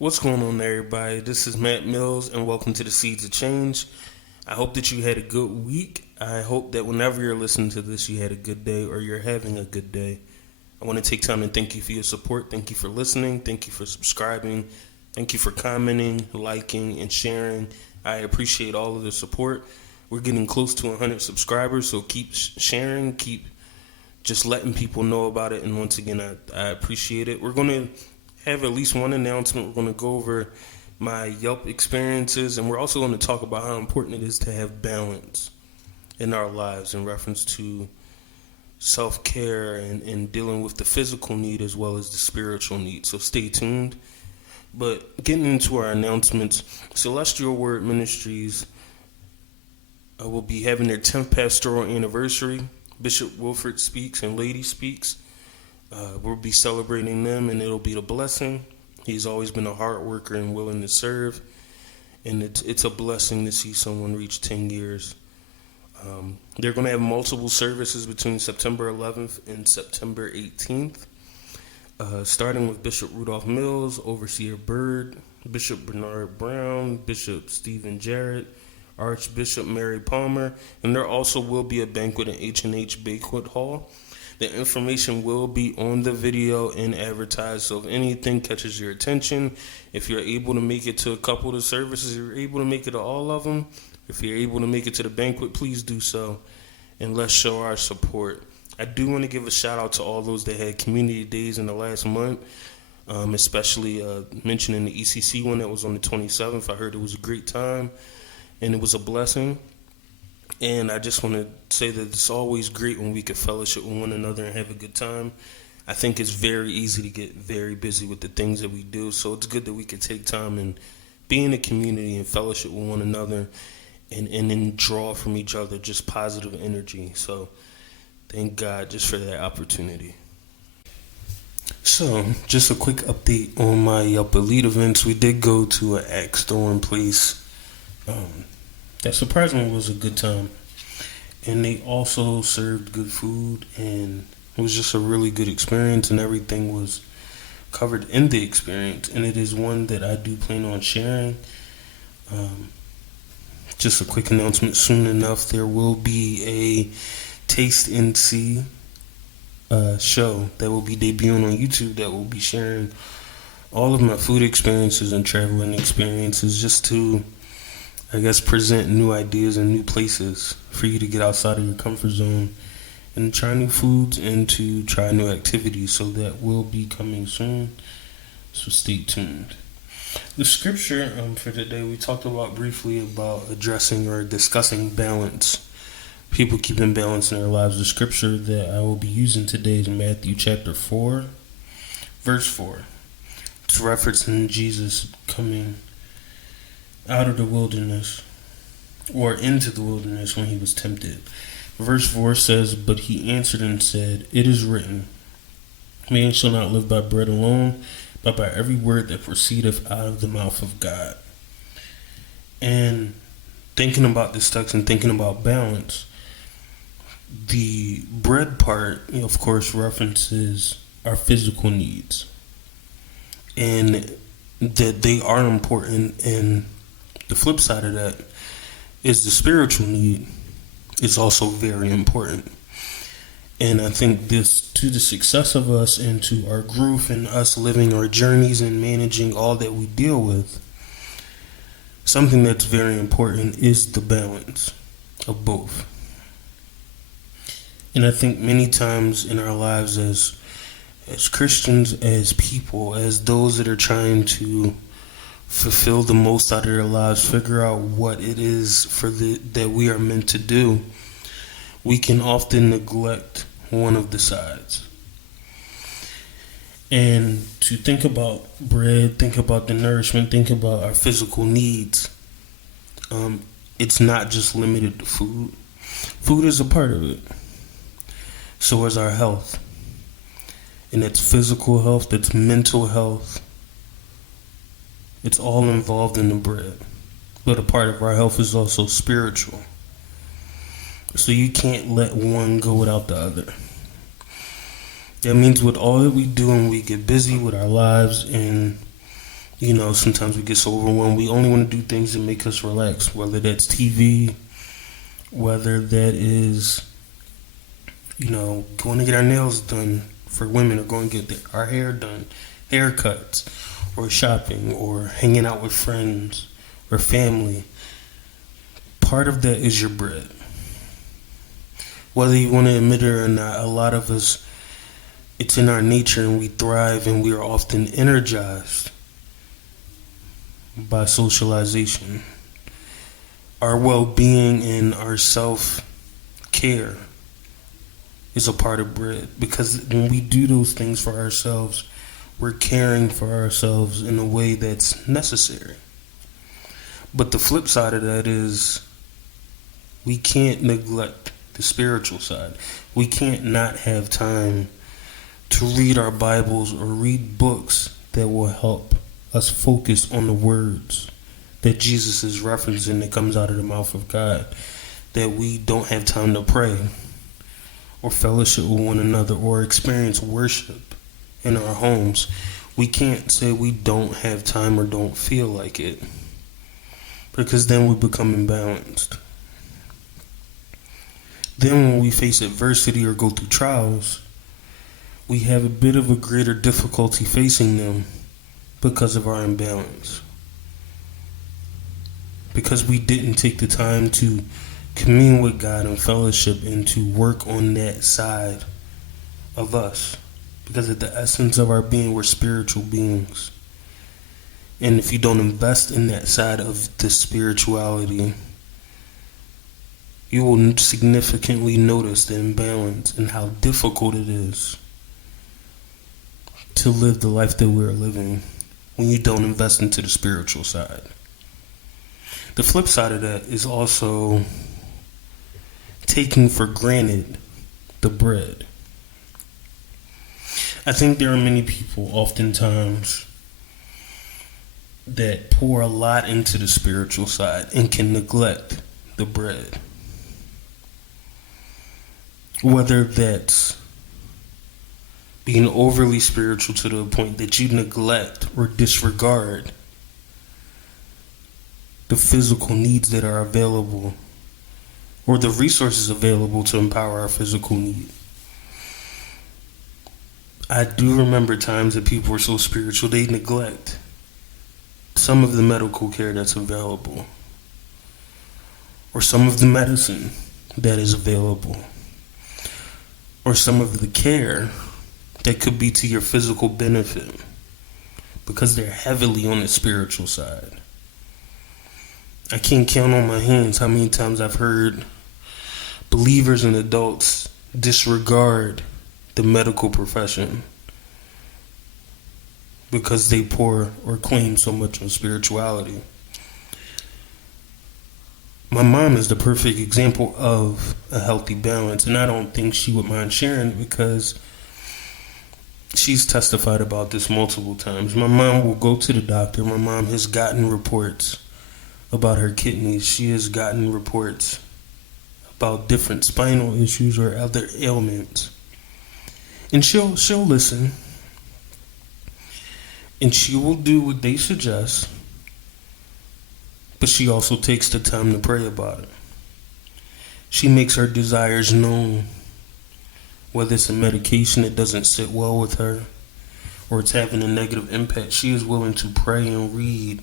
What's going on, everybody? This is Matt Mills, and welcome to the Seeds of Change. I hope that you had a good week. I hope that whenever you're listening to this, you had a good day or you're having a good day. I want to take time and thank you for your support. Thank you for listening. Thank you for subscribing. Thank you for commenting, liking, and sharing. I appreciate all of the support. We're getting close to 100 subscribers, so keep sharing, keep just letting people know about it. And once again, I appreciate it. We're going to have at least one announcement. We're going to go over my Yelp experiences, and we're also going to talk about how important it is to have balance in our lives in reference to self-care and dealing with the physical need as well as the spiritual need. So stay tuned. But getting into our announcements, Celestial Word Ministries will be having their 10th pastoral anniversary. Bishop Wilford speaks and Lady speaks. We'll be celebrating them, and it'll be a blessing. He's always been a hard worker and willing to serve, and it's a blessing to see someone reach 10 years. They're going to have multiple services between September 11th and September 18th, starting with Bishop Rudolph Mills, Overseer Byrd, Bishop Bernard Brown, Bishop Stephen Jarrett, Archbishop Mary Palmer, and there also will be a banquet in H&H Banquet Hall. The information will be on the video and advertised, so if anything catches your attention, if you're able to make it to a couple of the services, if you're able to make it to all of them, if you're able to make it to the banquet, please do so, and let's show our support. I do want to give a shout out to all those that had community days in the last month, especially mentioning the ECC one that was on the 27th. I heard it was a great time, and it was a blessing. And I just want to say that it's always great when we can fellowship with one another and have a good time. I think it's very easy to get very busy with the things that we do, so it's good that we can take time and be in the community and fellowship with one another and then draw from each other just positive energy. So thank God just for that opportunity. So just a quick update on my Yelp Elite events. We did go to an Axe Throwing place. That surprisingly was a good time, and they also served good food, and it was just a really good experience, and everything was covered in the experience, and it is one that I do plan on sharing. Just a quick announcement, soon enough there will be a Taste and See show that will be debuting on YouTube that will be sharing all of my food experiences and traveling experiences, just to present new ideas and new places for you to get outside of your comfort zone and try new foods and to try new activities. So that will be coming soon. So stay tuned. The scripture for today, we talked about briefly about addressing or discussing balance. People keeping balance in their lives. The scripture that I will be using today is Matthew chapter 4, verse 4. It's referencing Jesus coming out of the wilderness, or into the wilderness when he was tempted. Verse 4 says, "But he answered and said, It is written, Man shall not live by bread alone, but by every word that proceedeth out of the mouth of God." And thinking about this text and thinking about balance, the bread part, of course, references our physical needs, and that they are important. And the flip side of that is the spiritual need is also very important. And I think this, to the success of us and to our growth and us living our journeys and managing all that we deal with, something that's very important is the balance of both. And I think many times in our lives as Christians, as people, as those that are trying to fulfill the most out of their lives, figure out what it is that we are meant to do, we can often neglect one of the sides. And to think about bread, think about the nourishment, think about our physical needs, it's not just limited to food. Food is a part of it. So is our health. And it's physical health, it's mental health. It's all involved in the bread. But a part of our health is also spiritual. So you can't let one go without the other. That means with all that we do and we get busy with our lives and Sometimes we get so overwhelmed. We only want to do things that make us relax, whether that's TV, whether that is, going to get our nails done for women, or going to get our hair done, haircuts, or shopping, or hanging out with friends or family. Part of that is your bread. Whether you want to admit it or not, a lot of us, it's in our nature, and we thrive, and we are often energized by socialization. Our well-being and our self-care is a part of bread, because when we do those things for ourselves, we're caring for ourselves in a way that's necessary. But the flip side of that is we can't neglect the spiritual side. We can't not have time to read our Bibles or read books that will help us focus on the words that Jesus is referencing that comes out of the mouth of God. That we don't have time to pray or fellowship with one another or experience worship in our homes. We can't say we don't have time or don't feel like it, because then we become imbalanced. Then when we face adversity or go through trials, we have a bit of a greater difficulty facing them because of our imbalance. Because we didn't take the time to commune with God and fellowship and to work on that side of us. Because at the essence of our being, we're spiritual beings. And if you don't invest in that side of the spirituality, you will significantly notice the imbalance and how difficult it is to live the life that we're living when you don't invest into the spiritual side. The flip side of that is also taking for granted the bread. I think there are many people oftentimes that pour a lot into the spiritual side and can neglect the bread. Whether that's being overly spiritual to the point that you neglect or disregard the physical needs that are available, or the resources available to empower our physical need. I do remember times that people were so spiritual they neglect some of the medical care that's available, or some of the medicine that is available, or some of the care that could be to your physical benefit, because they're heavily on the spiritual side. I can't count on my hands how many times I've heard believers and adults disregard the medical profession because they pour or claim so much on spirituality. My mom is the perfect example of a healthy balance, and I don't think she would mind sharing it because she's testified about this multiple times. My mom will go to the doctor. My mom has gotten reports about her kidneys. She has gotten reports about different spinal issues or other ailments. And she'll listen. And she will do what they suggest. But she also takes the time to pray about it. She makes her desires known. Whether it's a medication that doesn't sit well with her, or it's having a negative impact, she is willing to pray and read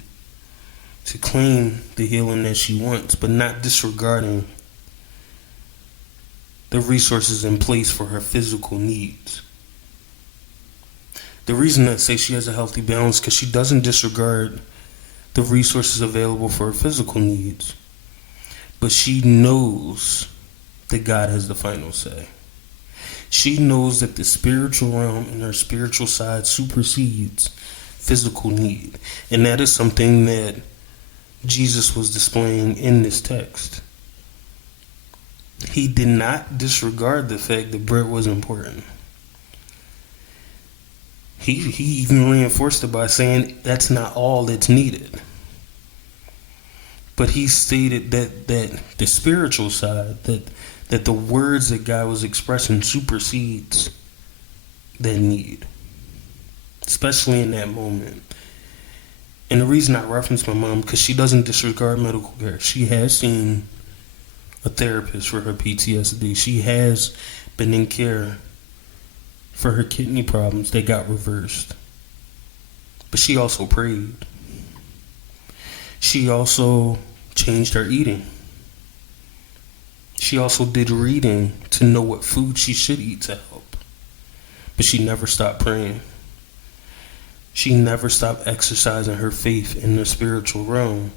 to claim the healing that she wants, but not disregarding the resources in place for her physical needs. The reason I say she has a healthy balance is because she doesn't disregard the resources available for her physical needs, but she knows that God has the final say. She knows that the spiritual realm and her spiritual side supersedes physical need, and that is something that Jesus was displaying in this text. He did not disregard the fact that bread was important. He even reinforced it by saying that's not all that's needed. But he stated that the spiritual side, that the words that God was expressing supersedes that need, especially in that moment. And the reason I reference my mom, because she doesn't disregard medical care. She has seen a therapist for her PTSD. She has been in care for her kidney problems. They got reversed. But she also prayed. She also changed her eating. She also did reading to know what food she should eat to help. But she never stopped praying. She never stopped exercising her faith in the spiritual realm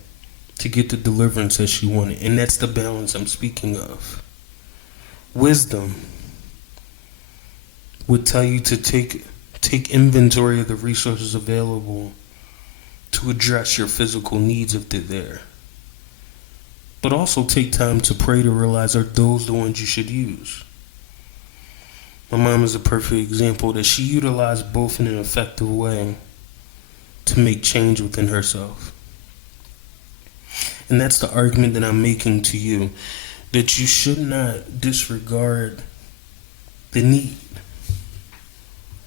to get the deliverance that she wanted. And that's the balance I'm speaking of. Wisdom would tell you to take inventory of the resources available to address your physical needs if they're there. But also take time to pray to realize, are those the ones you should use? My mom is a perfect example that she utilized both in an effective way to make change within herself. And that's the argument that I'm making to you, that you should not disregard the need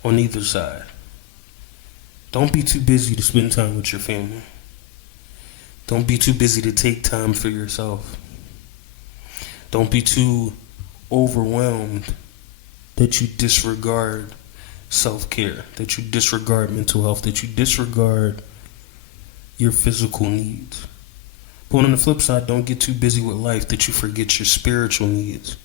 on either side. Don't be too busy to spend time with your family. Don't be too busy to take time for yourself. Don't be too overwhelmed that you disregard self-care, that you disregard mental health, that you disregard your physical needs. But on the flip side, don't get too busy with life that you forget your spiritual needs,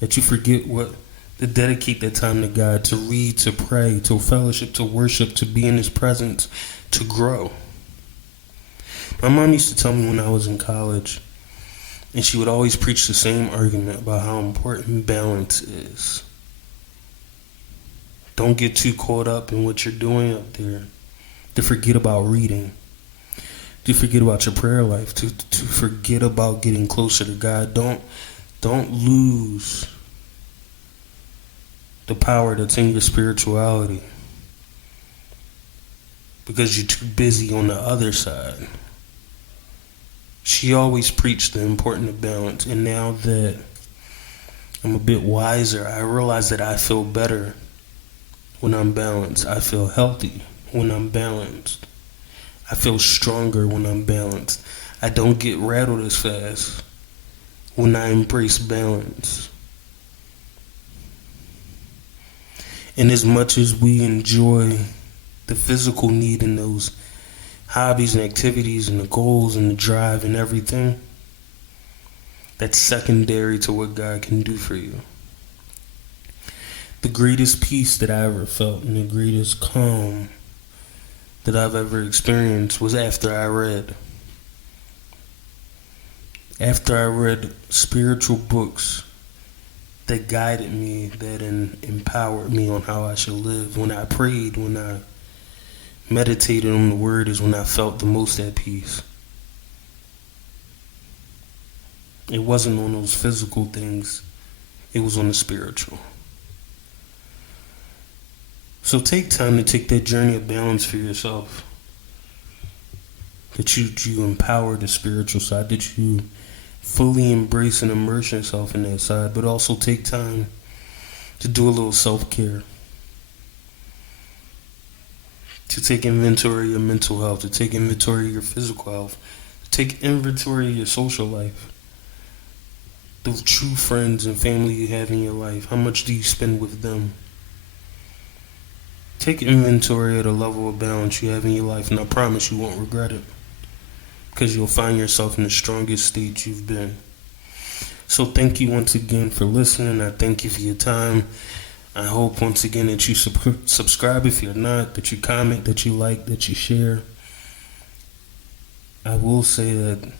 that you forget what to dedicate that time to God, to read, to pray, to fellowship, to worship, to be in His presence, to grow. My mom used to tell me when I was in college, and she would always preach the same argument about how important balance is. Don't get too caught up in what you're doing up there to forget about reading, to forget about your prayer life, to forget about getting closer to God. Don't lose the power that's in your spirituality because you're too busy on the other side. She always preached the importance of balance, and now that I'm a bit wiser, I realize that I feel better when I'm balanced. I feel healthy when I'm balanced. I feel stronger when I'm balanced. I don't get rattled as fast when I embrace balance. And as much as we enjoy the physical need in those hobbies and activities and the goals and the drive and everything, that's secondary to what God can do for you. The greatest peace that I ever felt and the greatest calm that I've ever experienced was after I read. After I read spiritual books that guided me, that empowered me on how I should live. When I prayed, when I meditated on the Word is when I felt the most at peace. It wasn't on those physical things. It was on the spiritual. So take time to take that journey of balance for yourself. That you empower the spiritual side, that you fully embrace and immerse yourself in that side, but also take time to do a little self-care. To take inventory of your mental health, to take inventory of your physical health, to take inventory of your social life. The true friends and family you have in your life, how much do you spend with them? Take inventory of the level of balance you have in your life, and I promise you won't regret it. Because you'll find yourself in the strongest state you've been. So thank you once again for listening. I thank you for your time. I hope once again that you subscribe if you're not, that you comment, that you like, that you share. I will say that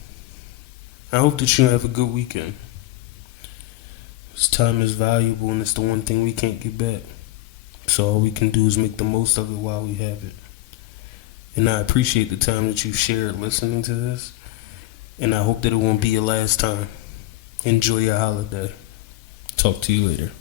I hope that you have a good weekend. This time is valuable and it's the one thing we can't get back. So all we can do is make the most of it while we have it. And I appreciate the time that you've shared listening to this. And I hope that it won't be your last time. Enjoy your holiday. Talk to you later.